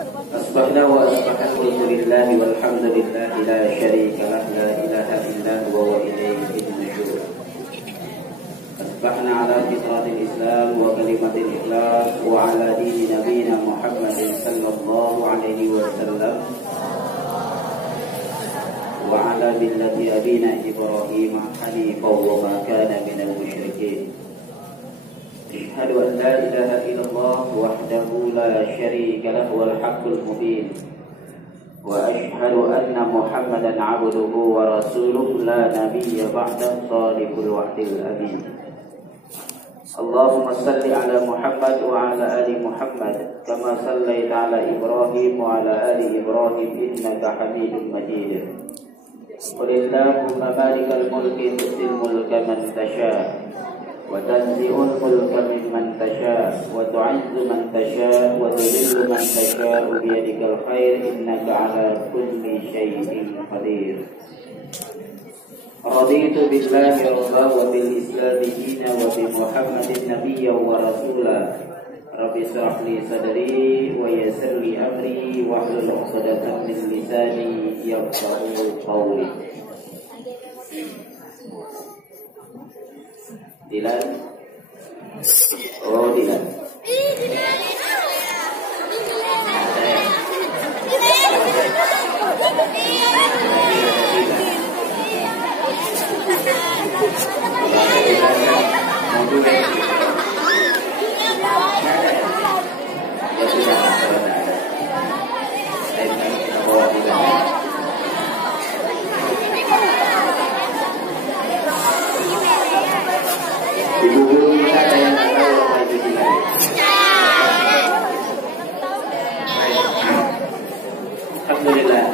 أصبحنا وأصبح الملك لله والحمد لله لا شريك له لا إله إلا هو وإليه النشور. أصبحنا على فطرة الإسلام وكلمة الإخلاص وعلى دين نبينا محمد صلى الله عليه وسلم وعلى ملة أبينا إبراهيم حنيفا وما كان من المشركين. أشهد أن لا إله إلا الله وحده لا شريك له والحق المبين وأشهد أن محمدا عبده ورسوله لا نبي بعده صادق الوعد الأمين. اللهم صل على محمد وعلى آل محمد كما صليت على إبراهيم وعلى آل إبراهيم إنك حميد مجيد. قل اللهم مالك الملك تؤتي الملك من تشاء وتنزع الملك ممن تشاء وتعز من تشاء وتذل من تشاء بيدك الخير إنك على كل شيء قدير. رضيت بالله ربا وبالإسلام دينا وبمحمد نبيا ورسولا. رب اشرح لي صدري ويسر لي أمري واحلل عقدة من لساني يفقهوا قولي. Dilan, oh Dilan. Ibu guru kita ada yang tahu apa itu Dilan? Alhamdulillah.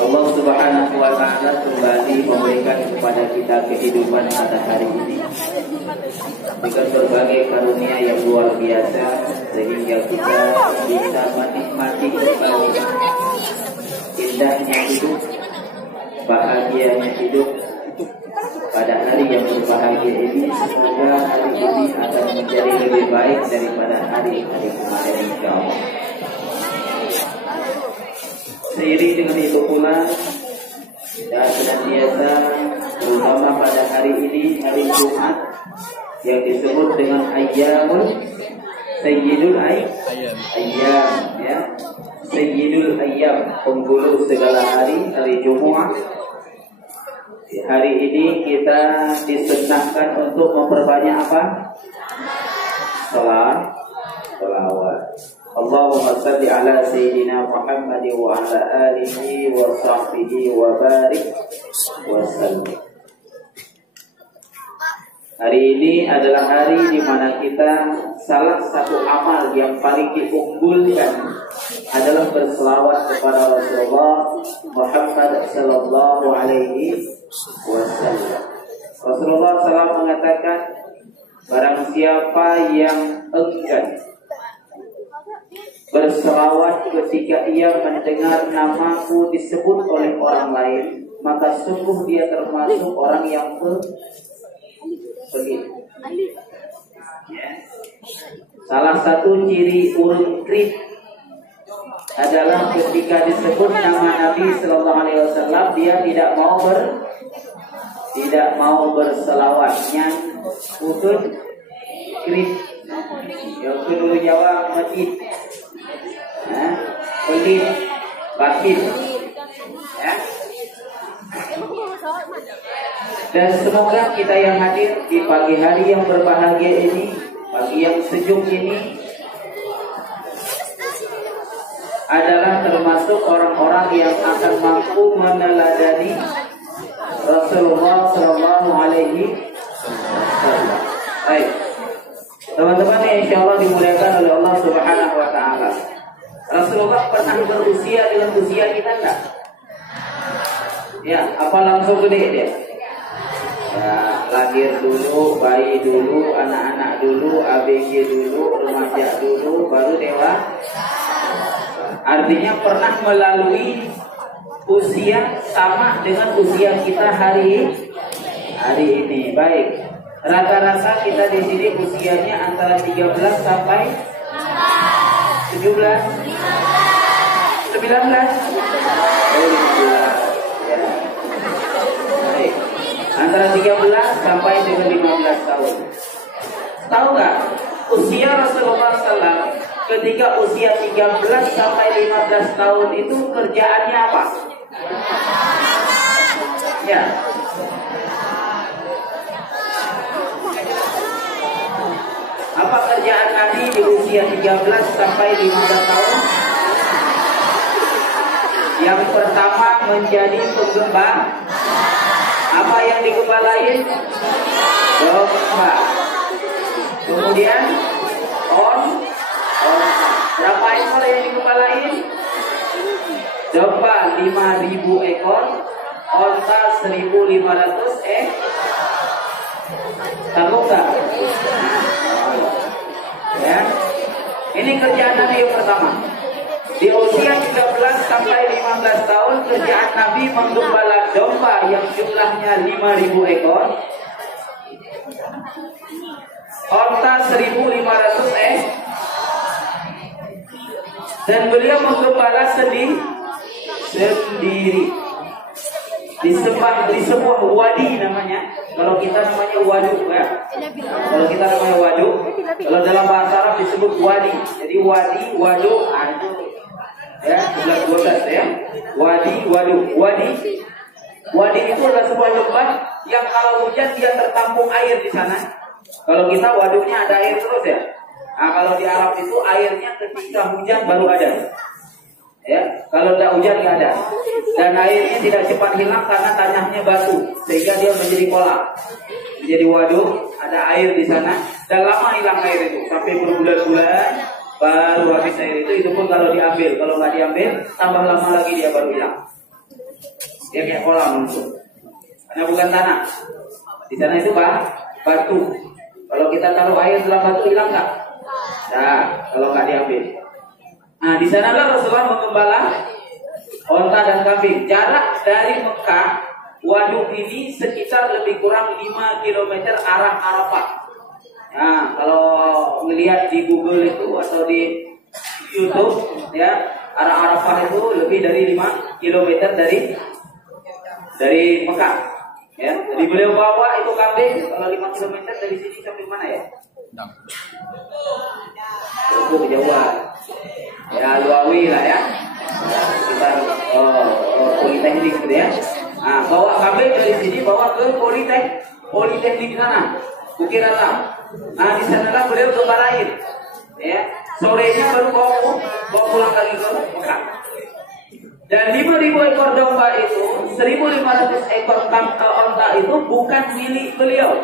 Allah Subhanahu wa Ta'ala kembali memberikan kepada kita kehidupan pada hari ini dengan berbagai karunia yang luar biasa sehingga kita bisa menikmati kembali indahnya hidup, bahagianya hidup. Pada hari yang berbahagia ini, semoga hari ini akan menjadi lebih baik daripada hari-hari kemarin insyaallah. Seiring dengan itu pula, dan senantiasa terutama pada hari ini, hari Jumat yang disebut dengan Ayyamul Sayyidul Ayyam, ya, Sayyidul Ayyam, penghulu segala hari, hari Jumat. Hari ini kita disunnahkan untuk memperbanyak apa? Salawat. Allahumma salli ala sayyidina Muhammad wa ala alihi wa sahbihi wa barik wa sallim. Hari ini adalah hari di mana kita salah satu amal yang paling diunggulkan adalah berselawat kepada Rasulullah Muhammad sallallahu alaihi wasallam. Rasulullah SAW mengatakan, barang siapa yang enggan berselawat ketika ia mendengar namaku disebut oleh orang lain, maka sungguh dia termasuk orang yang begitu. Ya. Salah satu ciri urun krip adalah ketika disebut nama Nabi Sallallahu Alaihi Wasallam dia tidak mau berselawatnya utun krip. Yang kedua Jawa masjid, pelit, batin, ya. Dan semoga kita yang hadir di pagi hari yang berbahagia ini, pagi yang sejuk ini, adalah termasuk orang-orang yang akan mampu meneladani Rasulullah Sallallahu Alaihi Wasallam. Baik, teman-teman yang insya Allah dimuliakan oleh Allah Subhanahu Wa Taala. Rasulullah pernah berusia dengan usia kita enggak? Ya, apa langsung gede dia? Ya, lahir dulu, bayi dulu, anak-anak dulu, ABG dulu, remaja dulu, baru dewasa. Artinya pernah melalui usia sama dengan usia kita hari ini. Baik, rata-rata kita di sini usianya antara 13 sampai 17? 19? Oh, 15. Ya. Baik. Antara 13 sampai dengan 15 tahun. Tahu nggak? Usia Rasulullah SAW ketika usia 13 sampai 15 tahun itu kerjaannya apa? Ya. Apa kerjaan Nabi di usia 13 sampai 15 tahun? Yang pertama menjadi penggembala. Apa yang digembalain? Domba. Kemudian berapa ekor yang digembalain? Domba 5.000 ekor, onta 1.500 Tahu nggak? Ya, ini kerjaan Nabi yang pertama. Di usia 13 sampai 15 tahun kerjaan Nabi menggembala domba yang jumlahnya 5.000 ekor, onta 1.500 dan beliau menggembala sendiri di sebuah wadi namanya. Kalau kita namanya waduk ya. Kalau kita namanya waduk, kalau dalam bahasa Arab disebut wadi. Jadi wadi, waduk, itu ya, 12 ya. Wadi, waduk. Wadi itu adalah sebuah lembah yang kalau hujan dia tertampung air di sana. Kalau kita waduknya ada air terus ya. Nah, kalau di Arab itu airnya ketika hujan baru ada. Ya, kalau tidak hujan nggak ada. Dan airnya tidak cepat hilang karena tanahnya batu, sehingga dia menjadi kolam. Menjadi waduk, ada air di sana. Dan lama hilang air itu, sampai berbulan-bulan baru habis air itu. Itu pun kalau diambil, kalau nggak diambil, tambah lama lagi dia baru hilang. Dia kayak kolam langsung. Karena bukan tanah. Di sana itu batu. Kalau kita taruh air dalam batu hilang nggak? Nah, kalau nggak diambil. Nah, di sanalah Rasulullah menggembala onta dan kambing. Jarak dari Mekah, waduk ini sekitar lebih kurang 5 km arah Arafah. Nah, kalau melihat di Google itu atau di YouTube, ya, arah Arafah itu lebih dari 5 km dari Mekah. Ya, jadi beliau bawa itu kambing. Kalau 5 km dari sini sampai mana ya? Itu kejauhan. Ya, Luawi lah ya. Kita Politeknik gitu ya. Nah, bawa kambing dari sini bawa ke Politeknik sana, Bukit Rata. Nah, di sanalah beliau gembalain. Ya, sorenya baru bawa pulang lagi ke Mekah. Dan 5.000 ekor domba itu, 1.500 ekor onta itu bukan milik beliau.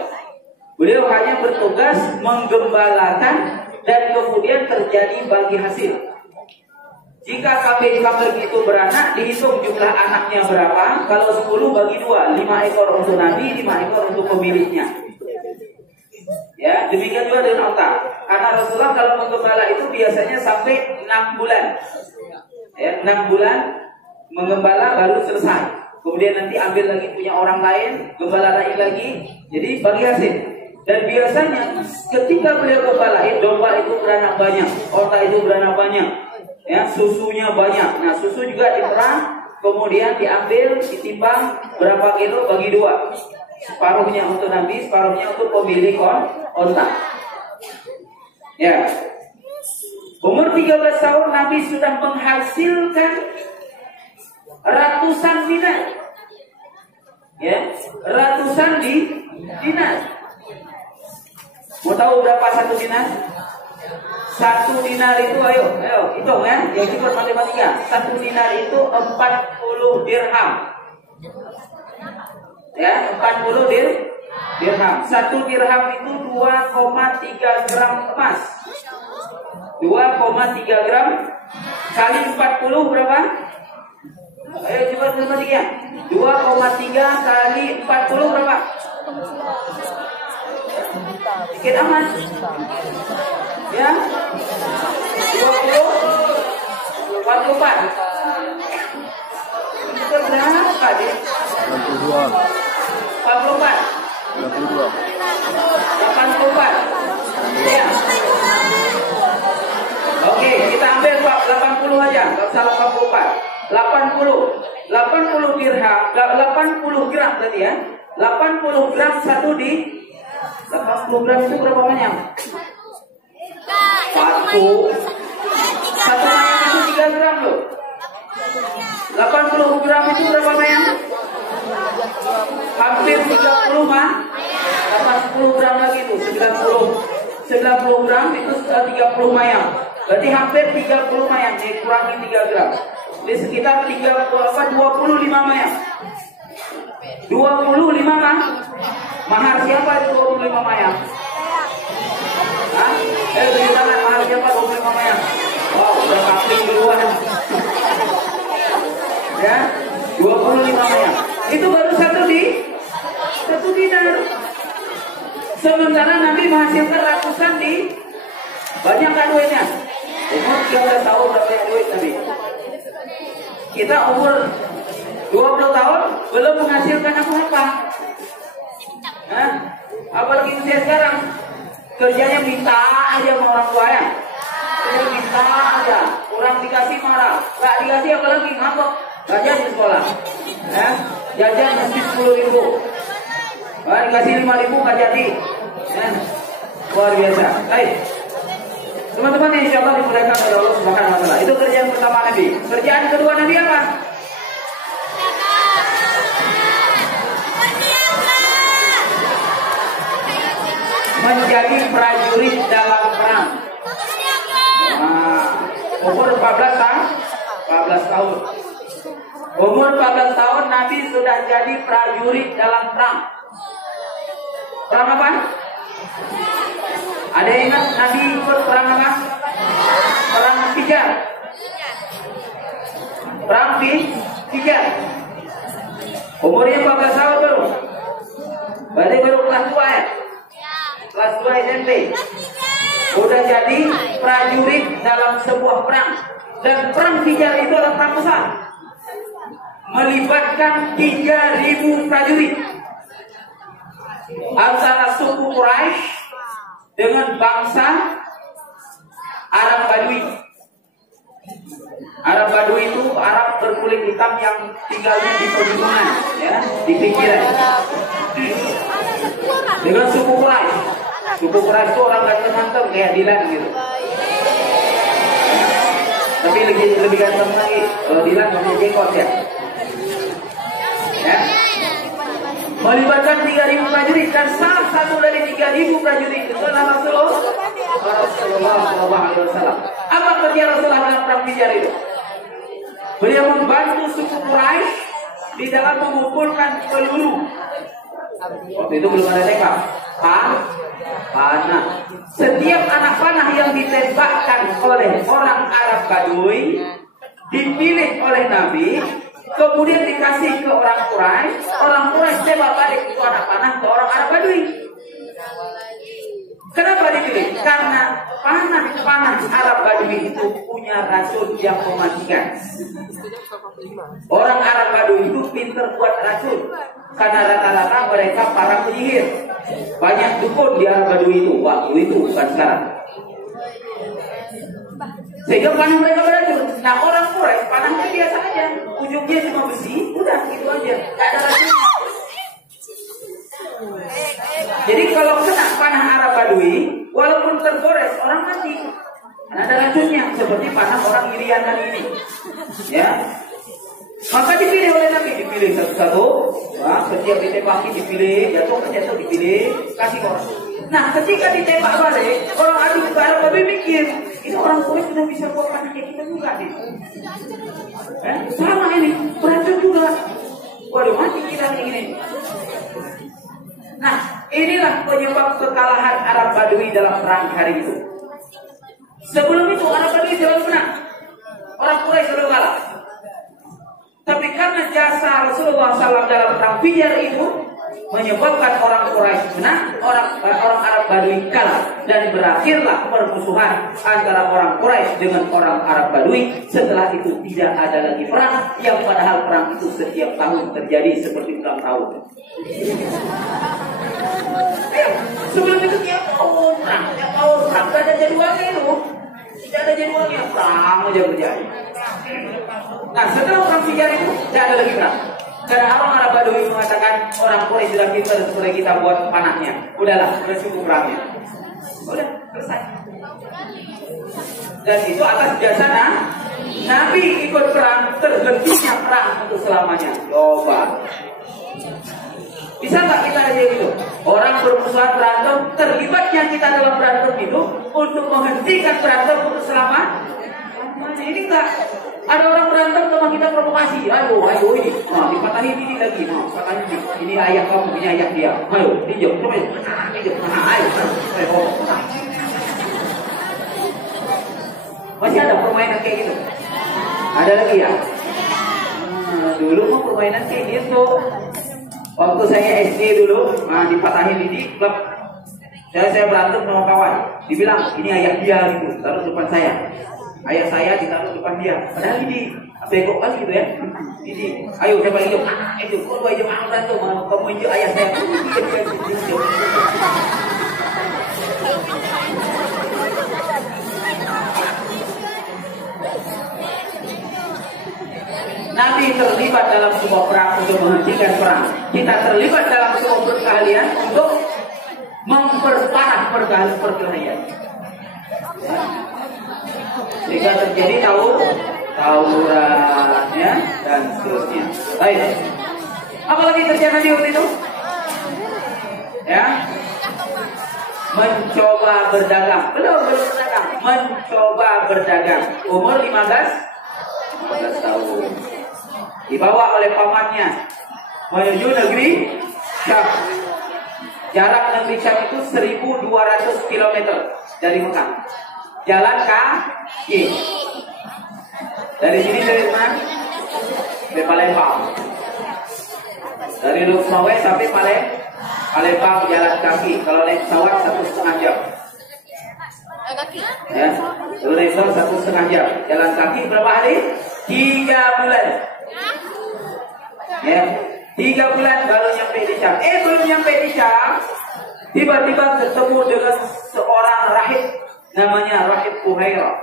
Beliau hanya bertugas menggembalakan dan kemudian terjadi bagi hasil. Jika kambing-kambing itu beranak, dihitung jumlah anaknya berapa. Kalau 10 bagi 2, 5 ekor untuk Nabi, 5 ekor untuk pemiliknya. Ya, demikian juga dengan onta. Karena Rasulullah kalau menggembala itu biasanya sampai 6 bulan. Ya, 6 bulan menggembala baru selesai. Kemudian nanti ambil lagi punya orang lain, gembala lagi. Jadi bagi hasil. Dan biasanya ketika beliau gembalain, domba itu beranak banyak, onta itu beranak banyak, ya, susunya banyak. Nah, susu juga diperang, kemudian diambil, ditimbang berapa kilo bagi 2. Separuhnya untuk Nabi, separuhnya untuk pemilik onta. Ya. Umur 13 tahun Nabi sudah menghasilkan ratusan dinar. Ya, ratusan dinar. Mau tahu berapa satu dinar? Satu dinar itu, ayo hitung ya, yang cepat matematika. Satu dinar itu 40 dirham. Ya, 40 dirham. Satu dirham itu 2,3 gram emas. 2,3 gram kali 40 berapa? Ayo cepat matematika. 2,3 kali 40 berapa? Sedikit aman. Ya. 20 44. Itu berapa deh? 62. 44. 62. 84. Ya. Oke, kita ambil 80 dirham, 80 gram tadi ya. 80 gram satu di 80 gram itu berapa banyak? Satu mayang itu 3 gram loh. 80 gram itu berapa mayang? Hampir 30 mah. 80 gram lagi itu 90 gram itu 30 mayang. Berarti hampir 30 mayang dikurangi 3 gram. Di sekitar 25 mayang. 25 mah. Mahar siapa itu 25 mayang? Hah? Tunjuk tangan, mahar siapa 25 mayang? Wow, udah kapling duluan. Ya, 25 mayang. Itu baru satu dinar. Sementara Nabi menghasilkan ratusan di banyak kan duitnya. Umur 13 tahun berapa duit Nabi? Kita umur 20 tahun belum menghasilkan apa-apa. Hah? Apalagi usia sekarang kerjanya minta aja sama orang tua ya. Kerja minta aja, kurang dikasih marah, nggak dikasih apalagi ngambek, nggak jadi sekolah. Ya, jajan mesti 10.000, dikasih 5.000 nggak jadi. Ya, luar biasa. Baik, teman-teman insya Allah dimuliakan oleh Allah Subhanahu Wa Taala. Itu kerjaan pertama Nabi. Kerjaan kedua Nabi apa? Menjadi prajurit dalam perang. Umur 14 tahun. Umur 14 tahun Nabi sudah jadi prajurit dalam perang. Perang apa? Ada yang ingat Nabi ikut perang apa? Perang Fijar. Perang Fijar. Umurnya 14 tahun baru. Berarti baru kelas 2 ya? Kelas 2 SMP. Udah jadi prajurit dalam sebuah perang. Dan perang Fijar itu adalah perang besar, melibatkan 3.000 prajurit antara suku Quraisy dengan bangsa Arab Badui. Arab Badui itu Arab berkulit hitam yang tinggalnya di pegunungan, ya, di pinggiran. Dengan suku Quraisy. Suku Quraisy itu orang ganteng-ganteng kayak Dilan gitu. Tapi lebih ganteng lagi. Kalau Dilan punya jenggot ya. Ya. Melibatkan 3.000 prajurit dan salah satu dari 3.000 prajurit itu adalah Rasulullah SAW. Apa kerja Rasulullah dalam perang Fijar itu? Beliau membantu suku Quraisy di dalam mengumpulkan peluru. Waktu itu belum ada tembak. Panah. Setiap anak panah yang ditembakkan oleh orang Arab Badui dipilih oleh Nabi, kemudian dikasih ke orang Quraisy tembak balik itu anak panah ke orang Arab Badui. Kenapa dipilih? Karena panah Arab Badui itu punya racun yang mematikan. Orang Arab Badui itu pintar buat racun, karena rata-rata mereka para penyihir. Banyak dukun di Arab Badui itu waktu itu, bukan sekarang. Sehingga panah mereka beracun. Nah, orang Quraisy panahnya biasa aja, ujungnya cuma besi, udah gitu aja, nggak ada racunnya. Jadi kalau kena panah Arab Badui, walaupun tergores orang mati, karena ada racunnya, seperti panah orang Irianan ini. Ya, maka dipilih oleh Nabi, dipilih satu-satu. Nah, setiap ditembaki dipilih, jatuh dipilih, kasih orang. Nah, ketika ditembak balik, orang Arab Badui mikir, ini orang Quraisy sudah bisa buat panah kayak kita juga nih. Sama ini, beracun juga. Waduh, mati kita ini. Nah, inilah penyebab kekalahan Arab Badui dalam perang hari itu. Sebelum itu Arab Badui selalu menang, orang Quraisy selalu kalah. Tapi karena jasa Rasulullah SAW dalam perang Fijar itu menyebabkan orang Quraisy menang, orang Arab Badui kalah, dan berakhirlah permusuhan antara orang Quraisy dengan orang Arab Badui. Setelah itu tidak ada lagi perang, yang padahal perang itu setiap tahun terjadi seperti ulang tahun. Sebelum itu tiap tahun perang, gak ada jadwalnya itu. Tidak ada jadwalnya, perang aja berjalan. Nah, setelah perang Fijar itu tidak ada lagi perang. Karena orang Arab Badui mengatakan orang Quraisy sudah pintar, sudah kita buat panahnya. Udahlah, sudah cukup perangnya. Udah selesai. Dan itu atas jasa Nabi ikut perang, terhentinya perang untuk selamanya. Coba. Bisa nggak kita aja gitu? Orang bermusuhan berantem, terlibatnya kita dalam berantem itu untuk menghentikan berantem untuk selamanya. Ini enggak. Ada orang berantem sama kita provokasi. Ayo ini. Nah, dipatahin ini lagi. Nah, patahin ini. Ini ayah kamu, ini ayah dia. Ayo, pinjam, coba. Pinjam. Nah, ayo. Masih ada permainan kayak gitu? Ada lagi ya? Dulu mah permainan kayak gitu. Waktu saya SD dulu, dipatahin ini klub. Saya berantem sama kawan. Dibilang ini ayah dia gitu, taruh depan saya. Ayah saya ditaruh depan dia. Padahal ini bego kan gitu ya. Ini, ayo siapa hijau? Itu, kok dua hijau berantem? Kamu hijau ayah saya. Nabi terlibat dalam sebuah perang untuk menghentikan perang. Kita terlibat dalam sebuah perkelahian untuk memperparah perkelahian. Jika terjadi tawurannya dan seterusnya. Baik. Apalagi terjadi waktu itu? Ya. Mencoba berdagang. Belum berdagang. Mencoba berdagang. Umur 15 tahun. Dibawa oleh pamannya menuju negeri Syam. Jarak negeri Syam itu 1.200 km dari Mekah. Jalan kaki. Dari sini dari mana? Dari Palembang. Dari Lukmawe sampai Palembang jalan kaki. Kalau naik pesawat 1,5 jam. Ya, kalau naik pesawat 1,5 jam. Jalan kaki berapa hari? 3 bulan. Ya, 3 bulan baru nyampe di Syam. Belum nyampe di Syam, tiba-tiba ketemu dengan seorang rahib, namanya Rahib Buhairah.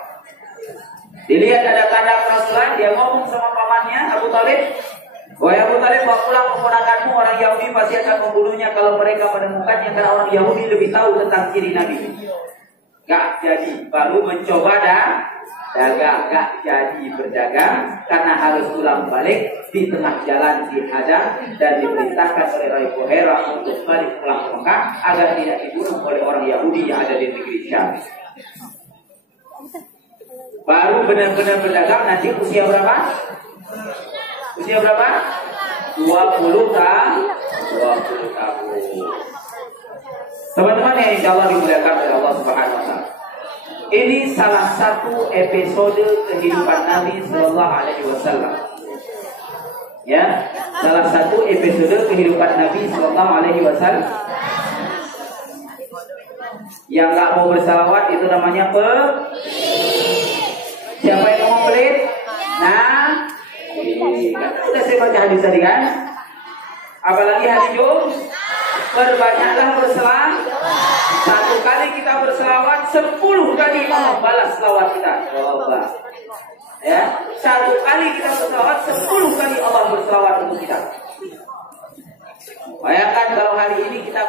Dilihat ada tanda kerasulan, dia ngomong sama pamannya Abu Talib, wahai Abu Talib, bawa pulang keponakanmu, orang Yahudi pasti akan membunuhnya kalau mereka menemukannya, karena orang Yahudi lebih tahu tentang ciri Nabi. Gak jadi, baru mencoba dagang, gak jadi berdagang karena harus pulang balik. Di tengah jalan dihadang dan diperintahkan oleh Rahib Buhairah untuk balik pulang ke Mekah agar tidak dibunuh oleh orang Yahudi yang ada di negeri Syam. Baru benar-benar berdagang nanti usia berapa? Usia berapa? 20 tahun. Teman-teman yang insya Allah dimuliakan oleh Allah Subhanahu Wa Taala. Ini salah satu episode kehidupan Nabi Sallallahu Alaihi Wasallam. Ya, salah satu episode kehidupan Nabi Sallallahu Alaihi Wasallam. Yang nggak mau bersalawat itu namanya siapa yang mau pelit? Nah, udah saya baca hadis tadi kan. Apalagi hari Jumat, berbanyaklah berselawat. 1 kali kita berselawat, 10 kali Allah balas selawat kita. Allah. Ya, 1 kali kita berselawat, 10 kali Allah berselawat untuk kita. Bayangkan kalau hari ini kita